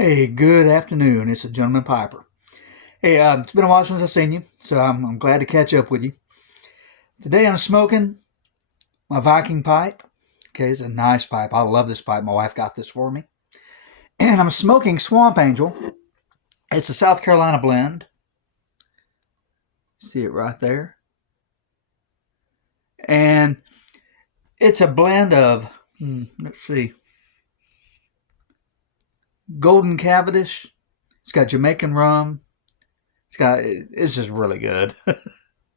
Hey, good afternoon. It's a gentleman Piper. Hey, it's been a while since I've seen you, so I'm glad to catch up with you. Today I'm smoking my Viking pipe. Okay, it's a nice pipe. I love this pipe. My wife got this for me. And I'm smoking Swamp Angel. It's a South Carolina blend. See it right there. And it's a blend of, let's see, Golden Cavendish. It's got Jamaican rum. It's just really good.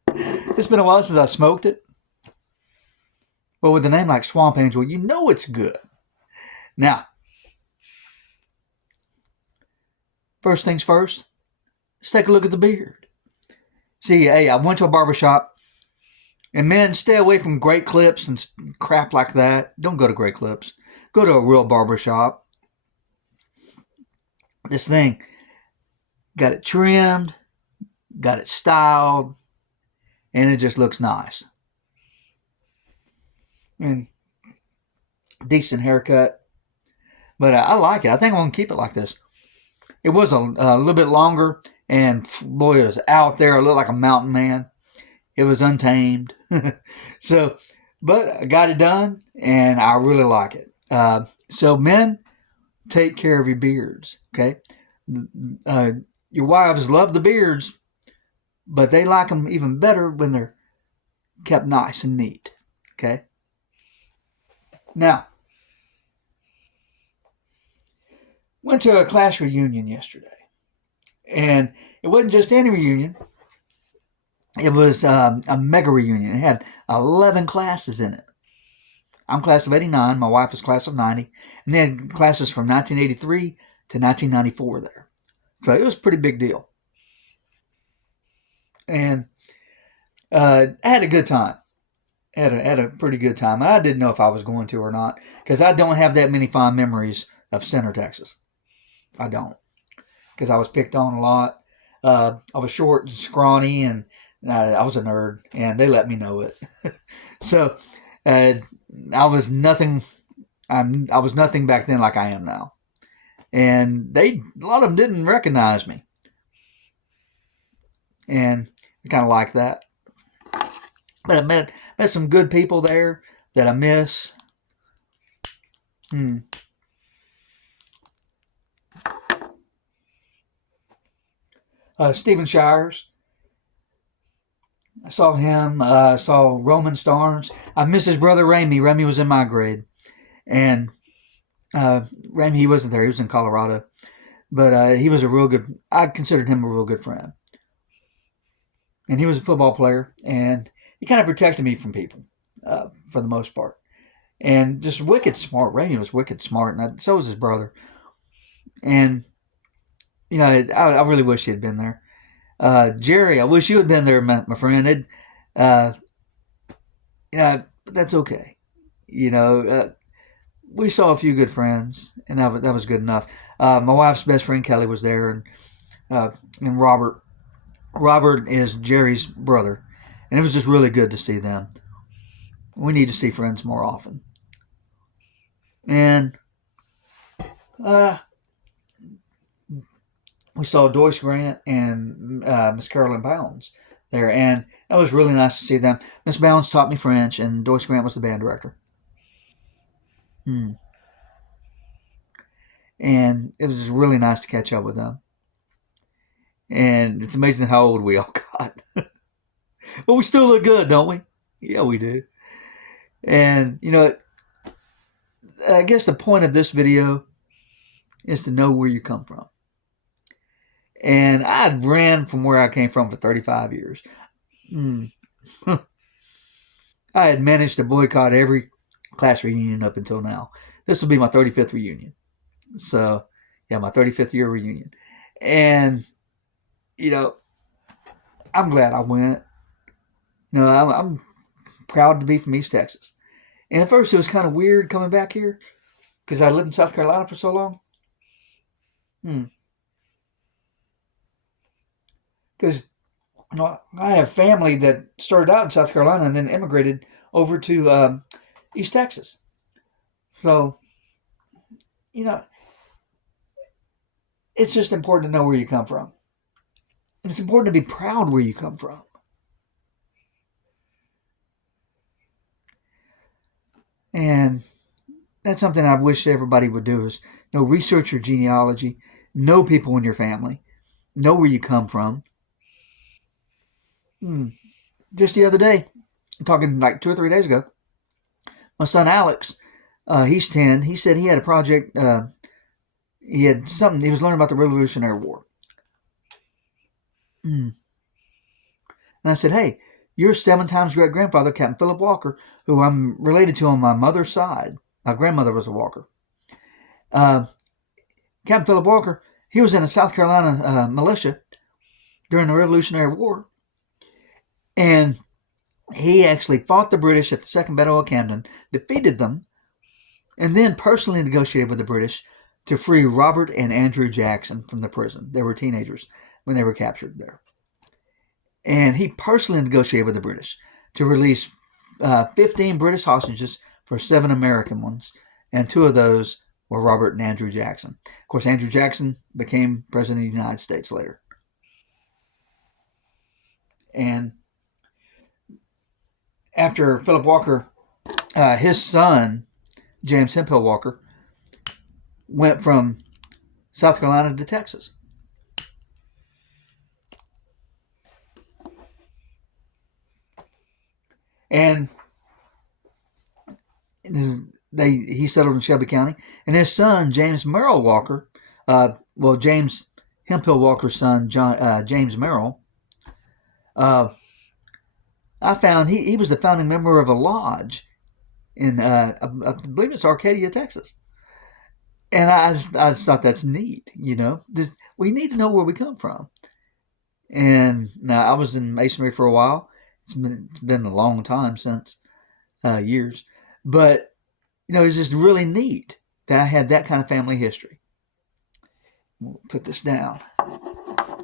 It's been a while since I smoked it. But with a name like Swamp Angel, you know it's good. Now, first things first, let's take a look at the beard. See, hey, I went to a barbershop, and men, stay away from great clips and crap like that. Don't go to great clips. Go to a real barbershop. This thing, got it trimmed, got it styled, and it just looks nice. And decent haircut. But I like it. I think I'm going to keep it like this. It was a little bit longer, and boy, it was out there. I looked like a mountain man. It was untamed. So, but I got it done, and I really like it. So, men, take care of your beards, okay? Your wives love the beards, but they like them even better when they're kept nice and neat, okay? Now, went to a class reunion yesterday, and it wasn't just any reunion. It was a mega reunion. It had 11 classes in it. I'm class of 89. My wife was class of 90. And they had classes from 1983 to 1994 there. So it was a pretty big deal. And I had a good time. Had a pretty good time. I didn't know if I was going to or not, because I don't have that many fond memories of Center, Texas. I don't. Because I was picked on a lot. I was short and scrawny, and I was a nerd, and they let me know it. So I was nothing. I was nothing back then like I am now, and a lot of them didn't recognize me, and I kind of like that. But I met some good people there that I miss. Stephen Shires. I saw him. I saw Roman Starnes. I miss his brother Ramey. Ramey was in my grade. And Ramey, he wasn't there. He was in Colorado. But he was a real good, I considered him a real good friend. And he was a football player. And he kind of protected me from people for the most part. And just wicked smart. Ramey was wicked smart. And so was his brother. And, I really wish he had been there. Jerry, I wish you had been there, my friend. But that's okay. We saw a few good friends, and that was good enough. My wife's best friend Kelly was there, and Robert. Robert is Jerry's brother, and it was just really good to see them. We need to see friends more often. And we saw Doyce Grant and Miss Carolyn Bounds there, and that was really nice to see them. Miss Bounds taught me French, and Doyce Grant was the band director. And it was just really nice to catch up with them. And it's amazing how old we all got. But we still look good, don't we? Yeah, we do. And, I guess the point of this video is to know where you come from. And I'd ran from where I came from for 35 years. I had managed to boycott every class reunion up until now. This will be my 35th reunion. So, yeah, my 35th year reunion. And, I'm glad I went. I'm proud to be from East Texas. And at first it was kind of weird coming back here because I lived in South Carolina for so long. Because I have family that started out in South Carolina and then immigrated over to East Texas. So, it's just important to know where you come from. And it's important to be proud where you come from. And that's something I've wished everybody would do is research your genealogy, know people in your family, know where you come from. Just the other day, I'm talking like 2 or 3 days ago, my son Alex, he's 10. He said he had a project. He had something. He was learning about the Revolutionary War. And I said, hey, your 7 times great grandfather, Captain Philip Walker, who I'm related to on my mother's side. My grandmother was a Walker. Captain Philip Walker, he was in a South Carolina militia during the Revolutionary War. And he actually fought the British at the Second Battle of Camden, defeated them, and then personally negotiated with the British to free Robert and Andrew Jackson from the prison. They were teenagers when they were captured there. And he personally negotiated with the British to release 15 British hostages for 7 American ones, and 2 of those were Robert and Andrew Jackson. Of course, Andrew Jackson became President of the United States later. And after Philip Walker, his son, James Hemphill Walker, went from South Carolina to Texas. And he settled in Shelby County. And his son, James Merrill Walker, James Hemphill Walker's son, James Merrill, I found he was the founding member of a lodge in, I believe it's Arcadia, Texas. And I just thought that's neat, We need to know where we come from. And now I was in masonry for a while. It's been a long time since, years. But, it's just really neat that I had that kind of family history. We'll put this down.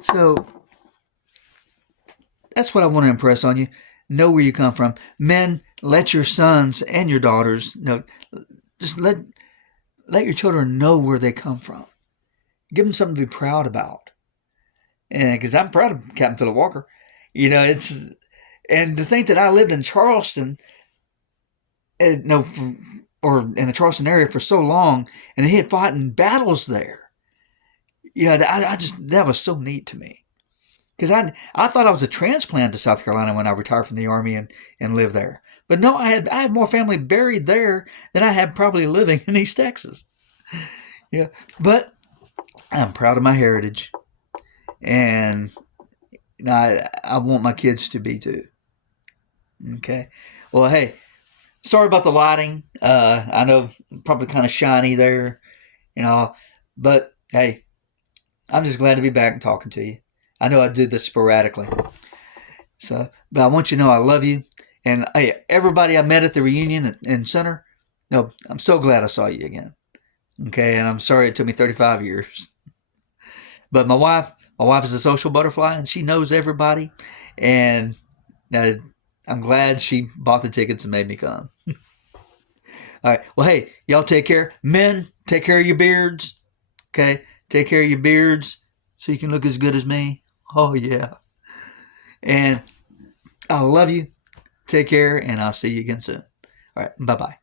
So that's what I want to impress on you. Know where you come from. Men, let your sons and your daughters just let your children know where they come from. Give them something to be proud about. And because I'm proud of Captain Philip Walker, and to think that I lived in Charleston, or in the Charleston area for so long, and he had fought in battles there. That was so neat to me. Because I thought I was a transplant to South Carolina when I retired from the Army and lived there. But no, I had more family buried there than I had probably living in East Texas. Yeah, but I'm proud of my heritage, and I want my kids to be too. Okay. Well, hey, sorry about the lighting. I know probably kind of shiny there, but hey, I'm just glad to be back and talking to you. I know I do this sporadically. But I want you to know I love you. And hey, everybody I met at the reunion in Center, I'm so glad I saw you again. Okay, and I'm sorry it took me 35 years. But my wife is a social butterfly, and she knows everybody. And I'm glad she bought the tickets and made me come. All right. Well, hey, y'all take care. Men, take care of your beards. Okay? Take care of your beards so you can look as good as me. Oh, yeah. And I love you. Take care, and I'll see you again soon. All right. Bye-bye.